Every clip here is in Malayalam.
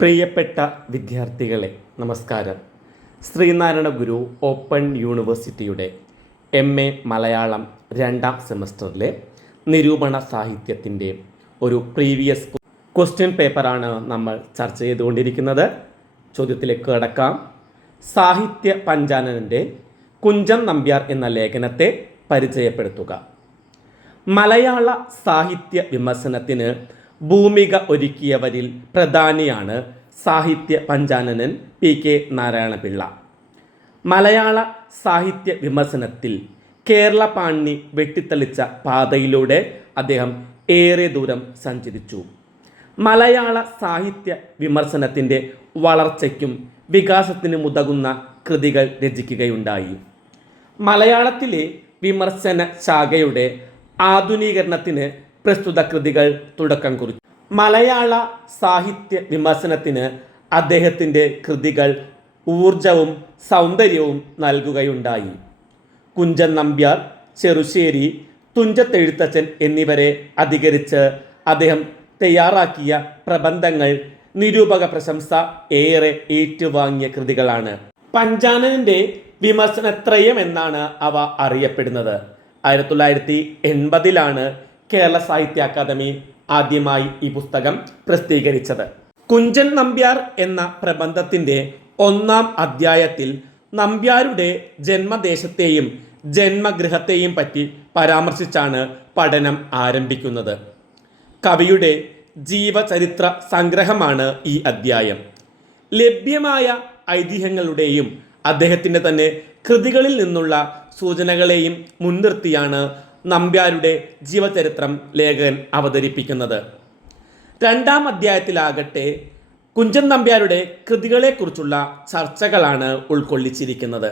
പ്രിയപ്പെട്ട വിദ്യാർത്ഥികളെ നമസ്കാരം. ശ്രീനാരായണ ഗുരു ഓപ്പൺ യൂണിവേഴ്സിറ്റിയുടെ MA മലയാളം 2ാം സെമസ്റ്ററിലെ നിരൂപണ സാഹിത്യത്തിൻ്റെ ഒരു പ്രീവിയസ് ക്വസ്റ്റ്യൻ പേപ്പറാണ് നമ്മൾ ചർച്ച ചെയ്തുകൊണ്ടിരിക്കുന്നത്. ചോദ്യത്തിലേക്ക് കടക്കാം. സാഹിത്യ പഞ്ചാനനൻ്റെ കുഞ്ചൻ നമ്പ്യാർ എന്ന ലേഖനത്തെ പരിചയപ്പെടുത്തുക. മലയാള സാഹിത്യ വിമർശനത്തിന് ഭൂമിക ഒരുക്കിയവരിൽ പ്രധാനിയാണ് സാഹിത്യ പഞ്ചാനനൻ PK നാരായണപിള്ള. മലയാള സാഹിത്യ വിമർശനത്തിൽ കേരള പാണി വെട്ടിത്തെളിച്ച പാതയിലൂടെ അദ്ദേഹം ഏറെ ദൂരം സഞ്ചരിച്ചു. മലയാള സാഹിത്യ വിമർശനത്തിൻ്റെ വളർച്ചയ്ക്കും വികാസത്തിനും ഉതകുന്ന കൃതികൾ രചിക്കുകയുണ്ടായി. മലയാളത്തിലെ വിമർശന ശാഖയുടെ ആധുനീകരണത്തിന് പ്രസ്തുത കൃതികൾ തുടക്കം കുറിച്ചു. മലയാള സാഹിത്യ വിമർശനത്തിന് അദ്ദേഹത്തിൻ്റെ കൃതികൾ ഊർജവും സൗന്ദര്യവും നൽകുകയുണ്ടായി. കുഞ്ചൻ നമ്പ്യാർ, ചെറുശ്ശേരി, തുഞ്ചത്തെഴുത്തച്ഛൻ എന്നിവരെ അധികരിച്ച് അദ്ദേഹം തയ്യാറാക്കിയ പ്രബന്ധങ്ങൾ നിരൂപക പ്രശംസ ഏറെ ഏറ്റുവാങ്ങിയ കൃതികളാണ്. പഞ്ചാനനൻ്റെ വിമർശനത്രയം എന്നാണ് അവ അറിയപ്പെടുന്നത്. 1980 കേരള സാഹിത്യ അക്കാദമി ആദ്യമായി ഈ പുസ്തകം പ്രസിദ്ധീകരിച്ചത്. കുഞ്ചൻ നമ്പ്യാർ എന്ന പ്രബന്ധത്തിൻ്റെ 1ാം അധ്യായത്തിൽ നമ്പ്യാരുടെ ജന്മദേശത്തെയും ജന്മഗൃഹത്തെയും പറ്റി പരാമർശിച്ചാണ് പഠനം ആരംഭിക്കുന്നത്. കവിയുടെ ജീവചരിത്ര സംഗ്രഹമാണ് ഈ അധ്യായം. ലഭ്യമായ ഐതിഹ്യങ്ങളുടെയും അദ്ദേഹത്തിൻ്റെ തന്നെ കൃതികളിൽ നിന്നുള്ള സൂചനകളെയും മുൻനിർത്തിയാണ് നമ്പ്യാരുടെ ജീവചരിത്രം ലേഖകൻ അവതരിപ്പിക്കുന്നത്. 2ാം അധ്യായത്തിലാകട്ടെ കുഞ്ചൻ നമ്പ്യാരുടെ കൃതികളെക്കുറിച്ചുള്ള ചർച്ചകളാണ് ഉൾക്കൊള്ളിച്ചിരിക്കുന്നത്.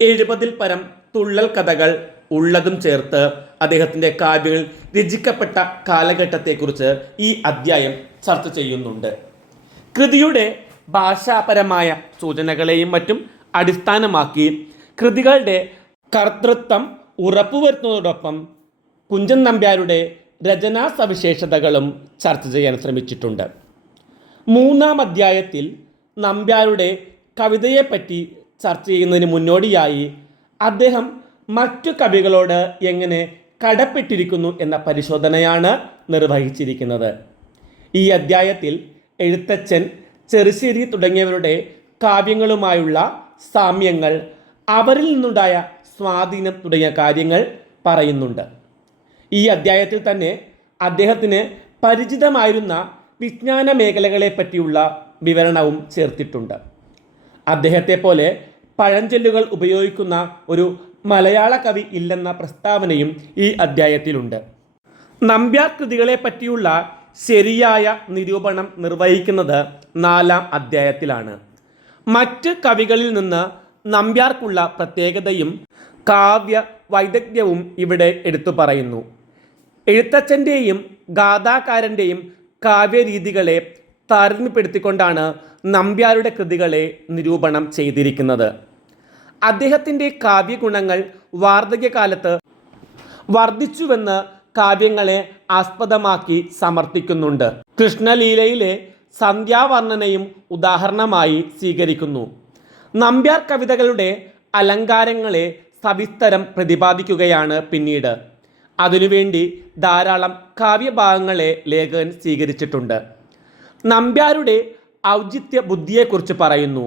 70-ൽ പരം തുള്ളൽ കഥകൾ ഉള്ളതും ചേർത്ത് അദ്ദേഹത്തിൻ്റെ കാവ്യങ്ങൾ രചിക്കപ്പെട്ട കാലഘട്ടത്തെക്കുറിച്ച് ഈ അധ്യായം ചർച്ച ചെയ്യുന്നുണ്ട്. കൃതിയുടെ ഭാഷാപരമായ സൂചനകളെയും മറ്റും അടിസ്ഥാനമാക്കി കൃതികളുടെ കർതൃത്വം ഉറപ്പുവരുത്തുന്നതോടൊപ്പം കുഞ്ചൻ നമ്പ്യാരുടെ രചനാ സവിശേഷതകളും ചർച്ച ചെയ്യാൻ ശ്രമിച്ചിട്ടുണ്ട്. 3ാം അധ്യായത്തിൽ നമ്പ്യാരുടെ കവിതയെപ്പറ്റി ചർച്ച ചെയ്യുന്നതിന് മുന്നോടിയായി അദ്ദേഹം മറ്റു കവികളോട് എങ്ങനെ കടപ്പെട്ടിരിക്കുന്നു എന്ന പരിശോധനയാണ് നിർവഹിച്ചിരിക്കുന്നത്. ഈ അധ്യായത്തിൽ എഴുത്തച്ഛൻ, ചെറുശ്ശേരി തുടങ്ങിയവരുടെ കാവ്യങ്ങളുമായുള്ള സാമ്യങ്ങൾ, അവരിൽ നിന്നുണ്ടായ സ്വാധീനം തുടങ്ങിയ കാര്യങ്ങൾ പറയുന്നുണ്ട്. ഈ അധ്യായത്തിൽ തന്നെ അദ്ദേഹത്തിന് പരിചിതമായിരുന്ന വിജ്ഞാന മേഖലകളെ പറ്റിയുള്ള വിവരണവും ചേർത്തിട്ടുണ്ട്. അദ്ദേഹത്തെ പോലെ പഴഞ്ചൊല്ലുകൾ ഉപയോഗിക്കുന്ന ഒരു മലയാള കവി ഇല്ലെന്ന പ്രസ്താവനയും ഈ അധ്യായത്തിലുണ്ട്. നമ്പ്യാർ കൃതികളെ പറ്റിയുള്ള ശരിയായ നിരൂപണം നിർവഹിക്കുന്നത് 4ാം അധ്യായത്തിലാണ്. മറ്റ് കവികളിൽ നിന്ന് നമ്പ്യാർക്കുള്ള പ്രത്യേകതയും കാവ്യ വൈദഗ്ധ്യവും ഇവിടെ എടുത്തു പറയുന്നു. എഴുത്തച്ഛൻ്റെയും ഗാഥാകാരൻ്റെയും കാവ്യരീതികളെ താരതമ്യപ്പെടുത്തിക്കൊണ്ടാണ് നമ്പ്യാരുടെ കൃതികളെ നിരൂപണം ചെയ്തിരിക്കുന്നത്. അദ്ദേഹത്തിൻ്റെ കാവ്യഗുണങ്ങൾ വാർദ്ധക്യകാലത്ത് വർദ്ധിച്ചുവെന്ന് കാവ്യങ്ങളെ ആസ്പദമാക്കി സമർത്ഥിക്കുന്നുണ്ട്. കൃഷ്ണലീലയിലെ സന്ധ്യാവർണ്ണനയും ഉദാഹരണമായി സ്വീകരിക്കുന്നു. നമ്പ്യാർ കവിതകളുടെ അലങ്കാരങ്ങളെ സവിസ്തരം പ്രതിപാദിക്കുകയാണ് പിന്നീട്. അതിനുവേണ്ടി ധാരാളം കാവ്യഭാഗങ്ങളെ ലേഖകൻ സ്വീകരിച്ചിട്ടുണ്ട്. നമ്പ്യാരുടെ ഔചിത്യ ബുദ്ധിയെക്കുറിച്ച് പറയുന്നു.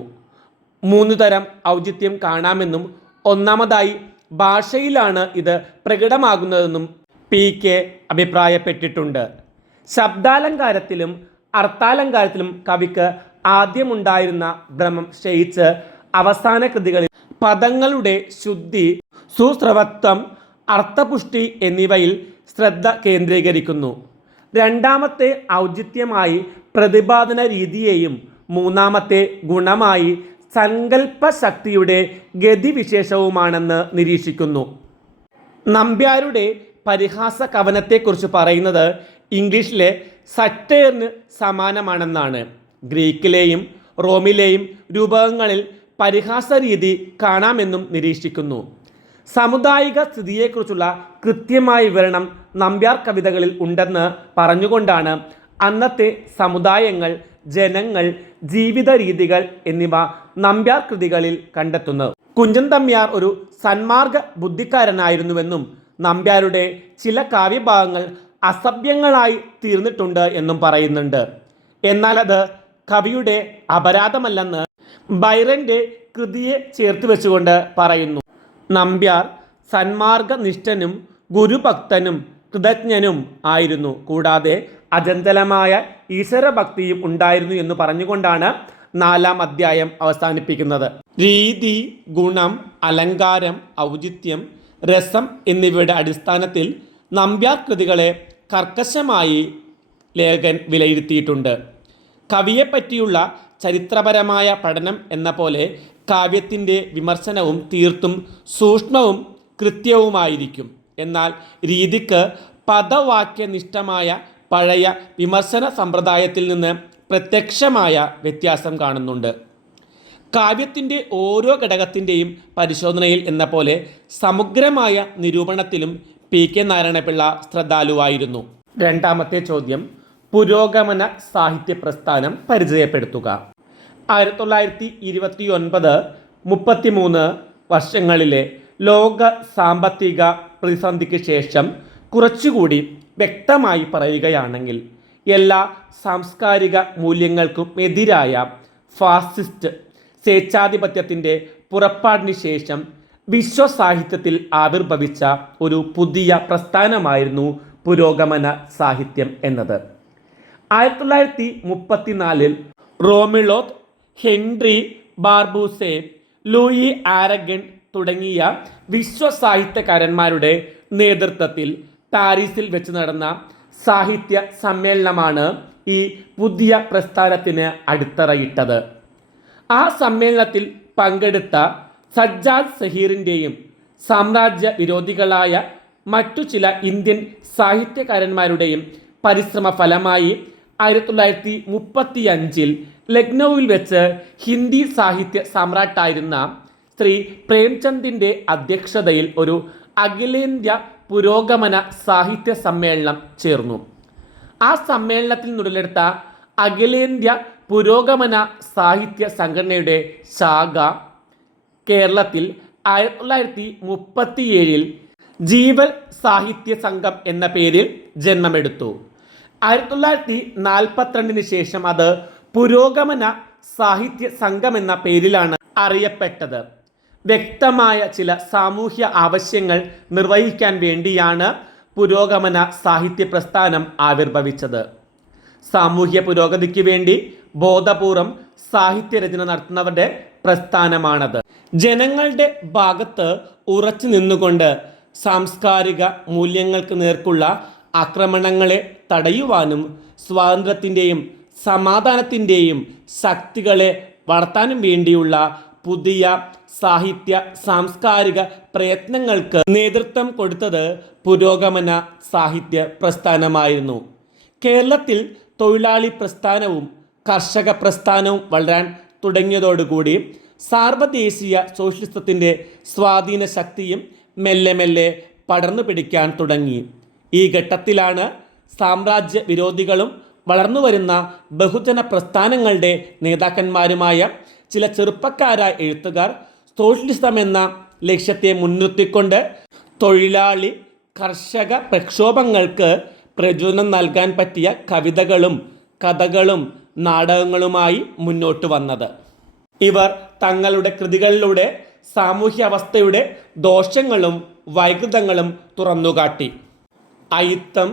3 തരം ഔചിത്യം കാണാമെന്നും 1ാമതായി ഭാഷയിലാണ് ഇത് പ്രകടമാകുന്നതെന്നും PK അഭിപ്രായപ്പെട്ടിട്ടുണ്ട്. ശബ്ദാലങ്കാരത്തിലും അർത്ഥാലങ്കാരത്തിലും കവിക്ക് ആദ്യമുണ്ടായിരുന്ന ഭ്രമം ക്ഷയിച്ച് അവസാന കൃതികളിൽ പദങ്ങളുടെ ശുദ്ധി, സുശ്രവത്വം, അർത്ഥപുഷ്ടി എന്നിവയിൽ ശ്രദ്ധ കേന്ദ്രീകരിക്കുന്നു. 2ാമത്തെ ഔചിത്യമായി പ്രതിപാദന രീതിയെയും 3ാമത്തെ ഗുണമായി സങ്കല്പശക്തിയുടെ ഗതിവിശേഷവുമാണെന്ന് നിരീക്ഷിക്കുന്നു. നമ്പ്യാരുടെ പരിഹാസ കവനത്തെക്കുറിച്ച് പറയുന്നത് ഇംഗ്ലീഷിലെ സറ്റയറിന് സമാനമാണെന്നാണ്. ഗ്രീക്കിലെയും റോമിലെയും രൂപകങ്ങളിൽ പരിഹാസ രീതി കാണാമെന്നും നിരീക്ഷിക്കുന്നു. സാമുദായിക സ്ഥിതിയെക്കുറിച്ചുള്ള കൃത്യമായ വിവരണം നമ്പ്യാർ കവിതകളിൽ ഉണ്ടെന്ന് പറഞ്ഞുകൊണ്ടാണ് അന്നത്തെ സമുദായങ്ങൾ ജനങ്ങൾ, ജീവിത രീതികൾ എന്നിവ നമ്പ്യാർ കൃതികളിൽ കണ്ടെത്തുന്നത്. കുഞ്ചൻ നമ്പ്യാർ ഒരു സന്മാർഗ ബുദ്ധിക്കാരനായിരുന്നുവെന്നും നമ്പ്യാരുടെ ചില കാവ്യഭാഗങ്ങൾ അസഭ്യങ്ങളായി തീർന്നിട്ടുണ്ട് എന്നും പറയുന്നുണ്ട്. എന്നാൽ അത് കവിയുടെ അപരാധമല്ലെന്ന് ബൈറന്റെ കൃതിയെ ചേർത്ത് വെച്ചുകൊണ്ട് പറയുന്നു. നമ്പ്യാർ സന്മാർഗനിഷ്ഠനും ഗുരുഭക്തനും കൃതജ്ഞനും ആയിരുന്നു. കൂടാതെ അചഞ്ചലമായ ഈശ്വരഭക്തിയും ഉണ്ടായിരുന്നു എന്ന് പറഞ്ഞുകൊണ്ടാണ് 4-ാം അധ്യായം അവസാനിപ്പിക്കുന്നത്. രീതി, ഗുണം, അലങ്കാരം, ഔചിത്യം, രസം എന്നിവയുടെ അടിസ്ഥാനത്തിൽ നമ്പ്യാർ കൃതികളെ കർക്കശമായി ലേഖകൻ വിലയിരുത്തിയിട്ടുണ്ട്. കവിയെപ്പറ്റിയുള്ള ചരിത്രപരമായ പഠനം എന്ന പോലെ കാവ്യത്തിൻ്റെ വിമർശനവും തീർത്തും സൂക്ഷ്മവും കൃത്യവുമായിരിക്കും. എന്നാൽ രീതിക്ക് പദവാക്യനിഷ്ഠമായ പഴയ വിമർശന സമ്പ്രദായത്തിൽ നിന്ന് പ്രത്യക്ഷമായ വ്യത്യാസം കാണുന്നുണ്ട്. കാവ്യത്തിൻ്റെ ഓരോ ഘടകത്തിൻ്റെയും പരിശോധനയിൽ എന്ന പോലെ സമഗ്രമായ നിരൂപണത്തിലും പി.കെ. നാരായണപിള്ള ശ്രദ്ധാലുവായിരുന്നു. 2-ാമത്തെ ചോദ്യം, പുരോഗമന സാഹിത്യ പ്രസ്ഥാനം പരിചയപ്പെടുത്തുക. 1929-33 വർഷങ്ങളിലെ ലോക സാമ്പത്തിക പ്രതിസന്ധിക്ക് ശേഷം കുറച്ചുകൂടി വ്യക്തമായി പറയുകയാണെങ്കിൽ എല്ലാ സാംസ്കാരിക മൂല്യങ്ങൾക്കും എതിരായ ഫാസിസ്റ്റ് സ്വേച്ഛാധിപത്യത്തിൻ്റെ പുറപ്പാടിന് ശേഷം വിശ്വസാഹിത്യത്തിൽ ആവിർഭവിച്ച ഒരു പുതിയ പ്രസ്ഥാനമായിരുന്നു പുരോഗമന സാഹിത്യം എന്നത്. 1934 റോമിളോത്ത്, ഹെൻറി ബാർബൂസെ, ലൂയി ആരഗൺ തുടങ്ങിയ വിശ്വസാഹിത്യകാരന്മാരുടെ നേതൃത്വത്തിൽ പാരീസിൽ വെച്ച് നടന്ന സാഹിത്യ സമ്മേളനമാണ് ഈ പുതിയ പ്രസ്ഥാനത്തിന് അടിത്തറയിട്ടത്. ആ സമ്മേളനത്തിൽ പങ്കെടുത്ത സജ്ജാദ് സഹീറിൻ്റെയും സാമ്രാജ്യ വിരോധികളായ മറ്റു ചില ഇന്ത്യൻ സാഹിത്യകാരന്മാരുടെയും പരിശ്രമ ഫലമായി 1935 ലക്നൌവിൽ വെച്ച് ഹിന്ദി സാഹിത്യ സാമ്രാട്ടായിരുന്ന ശ്രീ പ്രേംചന്ദിൻ്റെ അധ്യക്ഷതയിൽ ഒരു അഖിലേന്ത്യാ പുരോഗമന സാഹിത്യ സമ്മേളനം ചേർന്നു. ആ സമ്മേളനത്തിൽ ഉടലെടുത്ത അഖിലേന്ത്യാ പുരോഗമന സാഹിത്യ സംഘടനയുടെ ശാഖ കേരളത്തിൽ 1937 ജീവൽ സാഹിത്യ സംഘം എന്ന പേരിൽ ജന്മമെടുത്തു. 1942 ശേഷം അത് പുരോഗമന സാഹിത്യ സംഘം എന്ന പേരിലാണ് അറിയപ്പെട്ടത്. വ്യക്തമായ ചില സാമൂഹ്യ ആവശ്യങ്ങൾ നിർവഹിക്കാൻ വേണ്ടിയാണ് പുരോഗമന സാഹിത്യ പ്രസ്ഥാനം ആവിർഭവിച്ചത്. സാമൂഹ്യ പുരോഗതിക്ക് വേണ്ടി ബോധപൂർവം സാഹിത്യരചന നടത്തുന്നവരുടെ പ്രസ്ഥാനമാണത്. ജനങ്ങളുടെ ഭാഗത്ത് ഉറച്ചു നിന്നുകൊണ്ട് സാംസ്കാരിക മൂല്യങ്ങൾക്ക് നേർക്കുള്ള ആക്രമണങ്ങളെ തടയുവാനും സ്വാതന്ത്ര്യത്തിൻ്റെയും സമാധാനത്തിൻ്റെയും ശക്തികളെ വളർത്താനും വേണ്ടിയുള്ള പുതിയ സാഹിത്യ സാംസ്കാരിക പ്രയത്നങ്ങൾക്ക് നേതൃത്വം കൊടുത്തത് പുരോഗമന സാഹിത്യ പ്രസ്ഥാനമായിരുന്നു. കേരളത്തിൽ തൊഴിലാളി പ്രസ്ഥാനവും കർഷക പ്രസ്ഥാനവും വളരാൻ തുടങ്ങിയതോടുകൂടി സാർവദേശീയ സോഷ്യലിസത്തിൻ്റെ സ്വാധീന ശക്തിയും മെല്ലെ മെല്ലെ പടർന്നു പിടിക്കാൻ തുടങ്ങി. ഈ ഘട്ടത്തിലാണ് സാമ്രാജ്യ വിരോധികളും വളർന്നുവരുന്ന ബഹുജന പ്രസ്ഥാനങ്ങളുടെ നേതാക്കന്മാരുമായ ചില ചെറുപ്പക്കാരായ എഴുത്തുകാർ സോഷ്യലിസം എന്ന ലക്ഷ്യത്തെ മുൻനിർത്തിക്കൊണ്ട് തൊഴിലാളി കർഷക പ്രക്ഷോഭങ്ങൾക്ക് പ്രചോദനം നൽകാൻ പറ്റിയ കവിതകളും കഥകളും നാടകങ്ങളുമായി മുന്നോട്ട് വന്നത്. ഇവർ തങ്ങളുടെ കൃതികളിലൂടെ സാമൂഹ്യ അവസ്ഥയുടെ ദോഷങ്ങളും വൈകൃതങ്ങളും തുറന്നുകാട്ടി. അയിത്തം,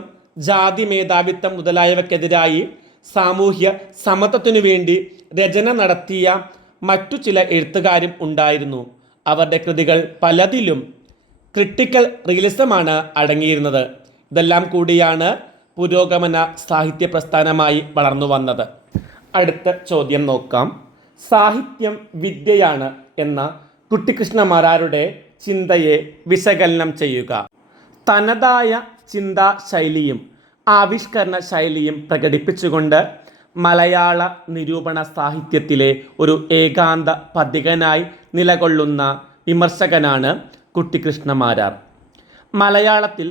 ജാതി മേധാവിത്വം മുതലായവയ്ക്കെതിരായി സാമൂഹ്യ സമത്വത്തിനു വേണ്ടി രചന നടത്തിയ മറ്റു ചില എഴുത്തുകാരും ഉണ്ടായിരുന്നു. അവരുടെ കൃതികൾ പലതിലും ക്രിട്ടിക്കൽ റിയലിസമാണ് അടങ്ങിയിരുന്നത്. ഇതെല്ലാം കൂടിയാണ് പുരോഗമന സാഹിത്യ പ്രസ്ഥാനമായി വളർന്നു വന്നത്. അടുത്ത ചോദ്യം നോക്കാം. സാഹിത്യം വിദ്യയാണ് എന്ന കുട്ടിക്കൃഷ്ണ മാരാരുടെ ചിന്തയെ വിശകലനം ചെയ്യുക. തനതായ ചിന്താശൈലിയും ആവിഷ്കരണ ശൈലിയും പ്രകടിപ്പിച്ചുകൊണ്ട് മലയാള നിരൂപണ സാഹിത്യത്തിലെ ഒരു ഏകാന്ത പഥികനായി നിലകൊള്ളുന്ന വിമർശകനാണ് കുട്ടിക്കൃഷ്ണ മാരാർ. മലയാളത്തിൽ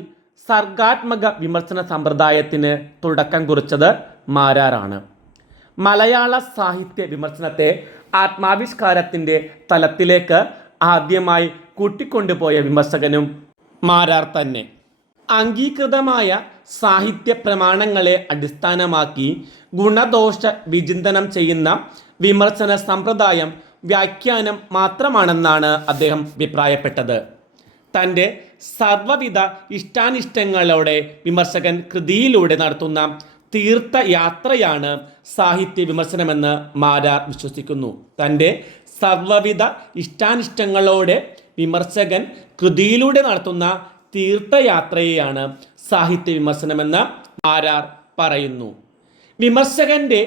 സർഗാത്മക വിമർശന സമ്പ്രദായത്തിന് തുടക്കം കുറിച്ചത് മാരാറാണ്. മലയാള സാഹിത്യ വിമർശനത്തെ ആത്മാവിഷ്കാരത്തിൻ്റെ തലത്തിലേക്ക് ആദ്യമായി കൂട്ടിക്കൊണ്ടുപോയ വിമർശകനും മാരാർ തന്നെ. അംഗീകൃതമായ സാഹിത്യ പ്രമാണങ്ങളെ അടിസ്ഥാനമാക്കി ഗുണദോഷ വിചിന്തനം ചെയ്യുന്ന വിമർശന സമ്പ്രദായം വ്യാഖ്യാനം മാത്രമാണെന്നാണ് അദ്ദേഹം അഭിപ്രായപ്പെട്ടത്. തൻ്റെ സർവ്വവിധ ഇഷ്ടാനിഷ്ടങ്ങളോടെ വിമർശകൻ കൃതിയിലൂടെ നടത്തുന്ന തീർത്ഥയാത്രയാണ് സാഹിത്യ വിമർശനമെന്ന് മാരാർ വിശ്വസിക്കുന്നു. തൻ്റെ സർവ്വവിധ ഇഷ്ടാനിഷ്ടങ്ങളോടെ വിമർശകൻ കൃതിയിലൂടെ നടത്തുന്ന തീർത്ഥയാത്രയെയാണ് സാഹിത്യ വിമർശനമെന്ന് മാരാർ പറയുന്നു. വിമർശകൻ്റെ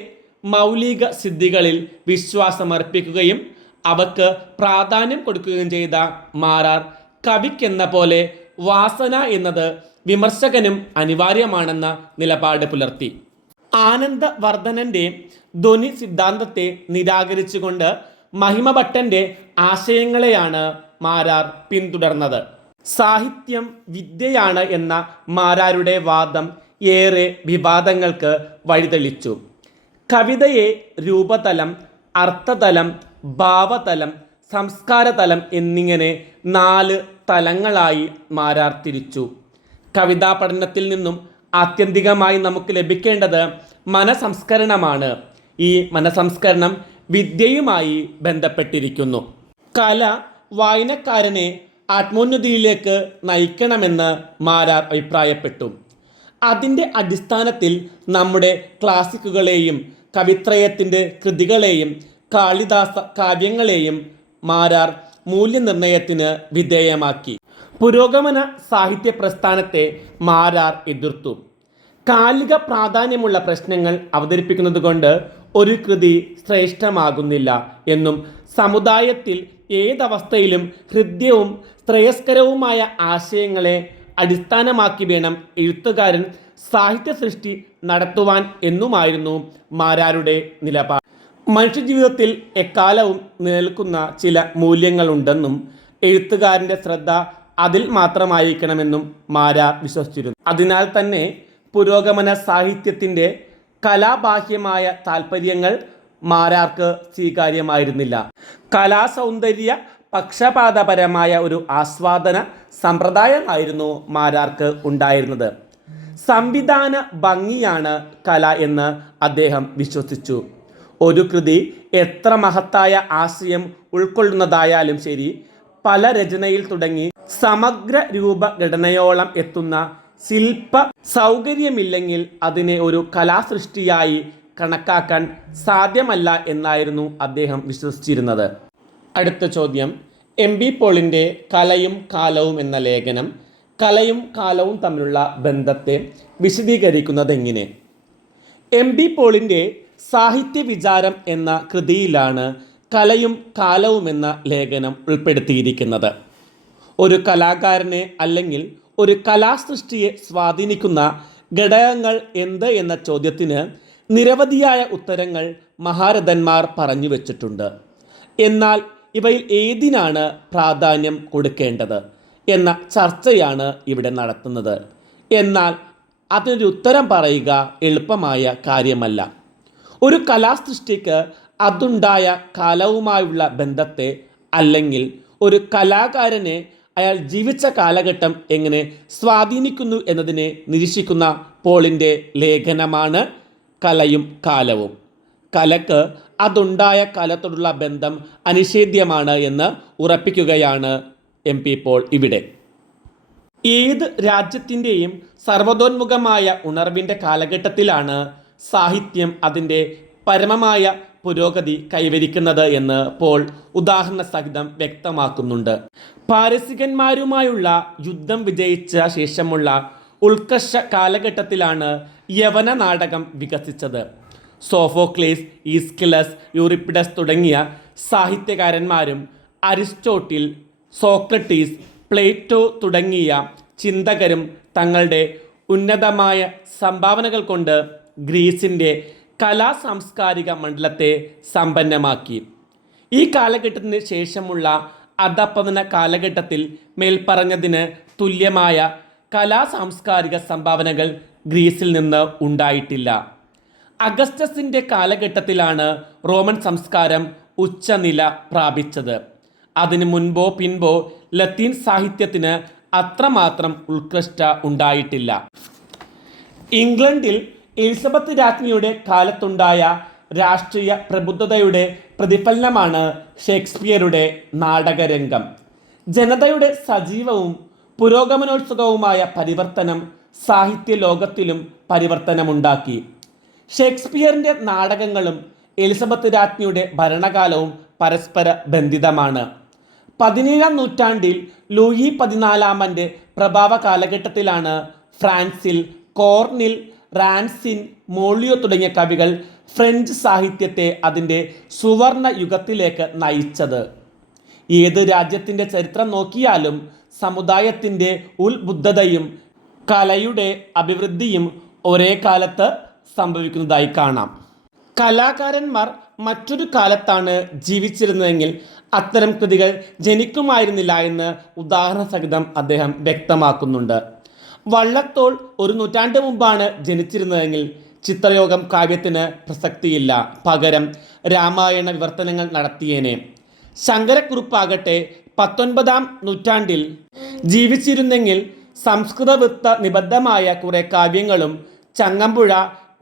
മൗലിക സിദ്ധികളിൽ വിശ്വാസമർപ്പിക്കുകയും അവക്ക് പ്രാധാന്യം കൊടുക്കുകയും ചെയ്ത മാരാർ കവിക്കെന്ന പോലെ വാസന എന്നത് വിമർശകനും അനിവാര്യമാണെന്ന നിലപാട് പുലർത്തി. ആനന്ദവർദ്ധനൻ്റെ ധ്വനി സിദ്ധാന്തത്തെ നിരാകരിച്ചുകൊണ്ട് മഹിമഭട്ടൻ്റെ ആശയങ്ങളെയാണ് മാരാർ പിന്തുടർന്നത്. സാഹിത്യം വിദ്യയാണ് എന്ന മാരാരുടെ വാദം ഏറെ വിവാദങ്ങൾക്ക് വഴിതെളിച്ചു. കവിതയെ രൂപതലം, അർത്ഥതലം, ഭാവതലം, സംസ്കാരതലം എന്നിങ്ങനെ 4 തലങ്ങളായി മാരാർ തിരിച്ചു. കവിതാ പഠനത്തിൽ നിന്നും ആത്യന്തികമായി നമുക്ക് ലഭിക്കേണ്ടത് മനസംസ്കരണമാണ്. ഈ മനസംസ്കരണം വിദ്യയുമായി ബന്ധപ്പെട്ടിരിക്കുന്നു. കല വായനക്കാരനെ ആത്മോന്നതിയിലേക്ക് നയിക്കണമെന്ന് മാരാർ അഭിപ്രായപ്പെട്ടു. അതിൻ്റെ അടിസ്ഥാനത്തിൽ നമ്മുടെ ക്ലാസിക്കുകളെയും കവിത്രയത്തിൻ്റെ കൃതികളെയും കാളിദാസ കാവ്യങ്ങളെയും മാരാർ മൂല്യനിർണയത്തിന് വിധേയമാക്കി. പുരോഗമന സാഹിത്യ പ്രസ്ഥാനത്തെ മാരാർ എതിർത്തു. കാലിക പ്രാധാന്യമുള്ള പ്രശ്നങ്ങൾ അവതരിപ്പിക്കുന്നത് കൊണ്ട് ഒരു കൃതി ശ്രേഷ്ഠമാകുന്നില്ല എന്നും സമുദായത്തിൽ ഏതവസ്ഥയിലും ഹൃദ്യവും ശ്രേയസ്കരവുമായ ആശയങ്ങളെ അടിസ്ഥാനമാക്കി വേണം എഴുത്തുകാരൻ സാഹിത്യ സൃഷ്ടി നടത്തുവാൻ എന്നുമായിരുന്നു മാരാരുടെ നിലപാട്. മനുഷ്യജീവിതത്തിൽ എക്കാലവും നിലനിൽക്കുന്ന ചില മൂല്യങ്ങളുണ്ടെന്നും എഴുത്തുകാരൻ്റെ ശ്രദ്ധ അതിൽ മാത്രമായിരിക്കണമെന്നും മാരാർ വിശ്വസിച്ചിരുന്നു. അതിനാൽ തന്നെ പുരോഗമന സാഹിത്യത്തിൻ്റെ കലാബാഹ്യമായ താൽപ്പര്യങ്ങൾ മാരാർക്ക് സ്വീകാര്യമായിരുന്നില്ല. കലാസൗന്ദര്യ പക്ഷപാതപരമായ ഒരു ആസ്വാദന സമ്പ്രദായമായിരുന്നു മാരാർക്ക് ഉണ്ടായിരുന്നത്. സംവിധാന ഭംഗിയാണ് കല എന്ന് അദ്ദേഹം വിശ്വസിച്ചു. ഒരു കൃതി എത്ര മഹത്തായ ആശയം ഉൾക്കൊള്ളുന്നതായാലും ശരി, പല രചനയിൽ തുടങ്ങി സമഗ്ര രൂപഘടനയോളം എത്തുന്ന ശില്പ സൗകര്യമില്ലെങ്കിൽ അതിനെ ഒരു കലാസൃഷ്ടിയായി കണക്കാക്കാൻ സാധ്യമല്ല എന്നായിരുന്നു അദ്ദേഹം വിശ്വസിച്ചിരുന്നത്. അടുത്ത ചോദ്യം, എം.ബി. പോളിൻ്റെ കലയും കാലവും എന്ന ലേഖനം കലയും കാലവും തമ്മിലുള്ള ബന്ധത്തെ വിശദീകരിക്കുന്നത് എങ്ങനെ? എം.ബി. പോളിൻ്റെ സാഹിത്യ വിചാരം എന്ന കൃതിയിലാണ് കലയും കാലവും എന്ന ലേഖനം ഉൾപ്പെടുത്തിയിരിക്കുന്നത്. ഒരു കലാകാരനെ അല്ലെങ്കിൽ ഒരു കലാസൃഷ്ടിയെ സ്വാധീനിക്കുന്ന ഘടകങ്ങൾ എന്ത് എന്ന ചോദ്യത്തിന് നിരവധിയായ ഉത്തരങ്ങൾ മഹാരഥന്മാർ പറഞ്ഞു വച്ചിട്ടുണ്ട്. എന്നാൽ ഇവയിൽ ഏതിനാണ് പ്രാധാന്യം കൊടുക്കേണ്ടത് എന്ന ചർച്ചയാണ് ഇവിടെ നടത്തുന്നത്. എന്നാൽ അതിനൊരു ഉത്തരം പറയുക എളുപ്പമായ കാര്യമല്ല. ഒരു കലാസൃഷ്ടിക്ക് അതുണ്ടായ കാലവുമായുള്ള ബന്ധത്തെ അല്ലെങ്കിൽ ഒരു കലാകാരനെ അയാൾ ജീവിച്ച കാലഘട്ടം എങ്ങനെ സ്വാധീനിക്കുന്നു എന്നതിനെ നിരീക്ഷിക്കുന്ന പോളിൻ്റെ ലേഖനമാണ് കലയും കാലവും. കലക്ക് അതുണ്ടായ കാലത്തോടുള്ള ബന്ധം അനിഷേധ്യമാണ് എന്ന് ഉറപ്പിക്കുകയാണ് എം.പി. പോൾ ഇവിടെ. ഏത് രാജ്യത്തിൻ്റെയും സർവ്വതോന്മുഖമായ ഉണർവിൻ്റെ കാലഘട്ടത്തിലാണ് സാഹിത്യം അതിൻ്റെ പരമമായ പുരോഗതി കൈവരിക്കുന്നത് എന്ന് പോൾ ഉദാഹരണ സഹിതം വ്യക്തമാക്കുന്നുണ്ട്. പാരസികന്മാരുമായുള്ള യുദ്ധം വിജയിച്ച ശേഷമുള്ള ഉത്കർഷ കാലഘട്ടത്തിലാണ് യവന നാടകം വികസിച്ചത്. സോഫോക്ലേസ്, ഈസ്കിലസ്, യൂറിപ്പിഡസ് തുടങ്ങിയ സാഹിത്യകാരന്മാരും അരിസ്റ്റോട്ടിൽ, സോക്രട്ടീസ്, പ്ലേറ്റോ തുടങ്ങിയ ചിന്തകരും തങ്ങളുടെ ഉന്നതമായ സംഭാവനകൾ കൊണ്ട് ഗ്രീസിൻ്റെ കലാ സാംസ്കാരിക മണ്ഡലത്തെ സമ്പന്നമാക്കി. ഈ കാലഘട്ടത്തിന് ശേഷമുള്ള അധപ്പതന കാലഘട്ടത്തിൽ മേൽപ്പറഞ്ഞതിന് തുല്യമായ കലാ സാംസ്കാരിക സംഭാവനകൾ ഗ്രീസിൽ നിന്ന് ഉണ്ടായിട്ടില്ല. അഗസ്റ്റസിൻ്റെ കാലഘട്ടത്തിലാണ് റോമൻ സംസ്കാരം ഉച്ചനില പ്രാപിച്ചത്. അതിനു മുൻപോ പിൻപോ ലത്തീൻ സാഹിത്യത്തിന് അത്രമാത്രം ഉത്കൃഷ്ട ഉണ്ടായിട്ടില്ല. ഇംഗ്ലണ്ടിൽ എലിസബത്ത് രാജ്ഞിയുടെ കാലത്തുണ്ടായ രാഷ്ട്രീയ പ്രബുദ്ധതയുടെ പ്രതിഫലനമാണ് ഷേക്സ്പിയറുടെ നാടകരംഗം. ജനതയുടെ സജീവവും പുരോഗമനോത്സുകവുമായ പരിവർത്തനം സാഹിത്യ ലോകത്തിലും പരിവർത്തനമുണ്ടാക്കി. ഷേക്സ്പിയറിൻ്റെ നാടകങ്ങളും എലിസബത്ത് രാജ്ഞിയുടെ ഭരണകാലവും പരസ്പര ബന്ധിതമാണ്. 17-ാം നൂറ്റാണ്ടിൽ ലൂയി 14 പ്രഭാവ കാലഘട്ടത്തിലാണ് ഫ്രാൻസിൽ കോർണിൽ, റാൻസിൻ, മോളിയോ തുടങ്ങിയ കവികൾ ഫ്രഞ്ച് സാഹിത്യത്തെ അതിൻ്റെ സുവർണ യുഗത്തിലേക്ക് നയിച്ചത്. ഏത് രാജ്യത്തിൻ്റെ ചരിത്രം നോക്കിയാലും സമുദായത്തിൻ്റെ ഉത്ബുദ്ധതയും കലയുടെ അഭിവൃദ്ധിയും ഒരേ കാലത്ത് സംഭവിക്കുന്നതായി കാണാം. കലാകാരന്മാർ മറ്റൊരു കാലത്താണ് ജീവിച്ചിരുന്നതെങ്കിൽ അത്തരം കൃതികൾ ജനിക്കുമായിരുന്നില്ല എന്ന് ഉദാഹരണ സഹിതം അദ്ദേഹം വ്യക്തമാക്കുന്നുണ്ട്. വള്ളത്തോൾ ഒരു നൂറ്റാണ്ട് മുമ്പാണ് ജനിച്ചിരുന്നതെങ്കിൽ ചിത്രയോഗം കാവ്യത്തിന് പ്രസക്തിയില്ല, പകരം രാമായണ വിവർത്തനങ്ങൾ നടത്തിയേനെ. ശങ്കരക്കുറുപ്പാകട്ടെ 19-ാം നൂറ്റാണ്ടിൽ ജീവിച്ചിരുന്നെങ്കിൽ സംസ്കൃതവൃത്ത നിബദ്ധമായ കുറേ കാവ്യങ്ങളും ചങ്ങമ്പുഴ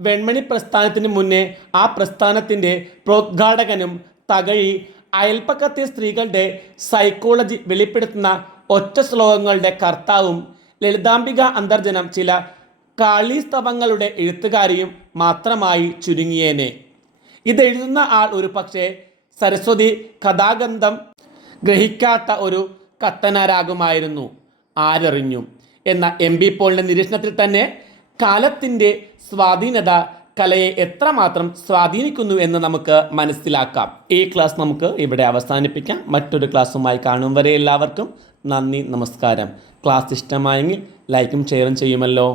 വെൺമണി പ്രസ്ഥാനത്തിന് മുന്നേ ആ പ്രസ്ഥാനത്തിൻ്റെ പ്രോദ്ഘാടകനും തകഴി അയൽപ്പക്കത്തെ സ്ത്രീകളുടെ സൈക്കോളജി വെളിപ്പെടുത്തുന്ന ഒറ്റ ശ്ലോകങ്ങളുടെ കർത്താവും ലളിതാംബിക അന്തർജനം ചില കാളീസ്തവങ്ങളുടെ എഴുത്തുകാരിയും മാത്രമായി ചുരുങ്ങിയേനെ. ഇതെഴുതുന്ന ആൾ ഒരു പക്ഷേ സരസ്വതി കഥാഗന്ധം ഗ്രഹിക്കാത്ത ഒരു കത്തനാരാകുമായിരുന്നു, ആരറിഞ്ഞു എന്ന എം ബി പോളിൻ്റെ നിരീക്ഷണത്തിൽ തന്നെ കാലത്തിൻ്റെ സ്വാധീനത കലയെ എത്രമാത്രം സ്വാധീനിക്കുന്നു എന്ന് നമുക്ക് മനസ്സിലാക്കാം. ഈ ക്ലാസ് നമുക്ക് ഇവിടെ അവസാനിപ്പിക്കാം. മറ്റൊരു ക്ലാസ്സുമായി കാണും വരെ എല്ലാവർക്കും നന്ദി, നമസ്കാരം. ക്ലാസ് ഇഷ്ടമായെങ്കിൽ ലൈക്കും ഷെയറും ചെയ്യുമല്ലോ.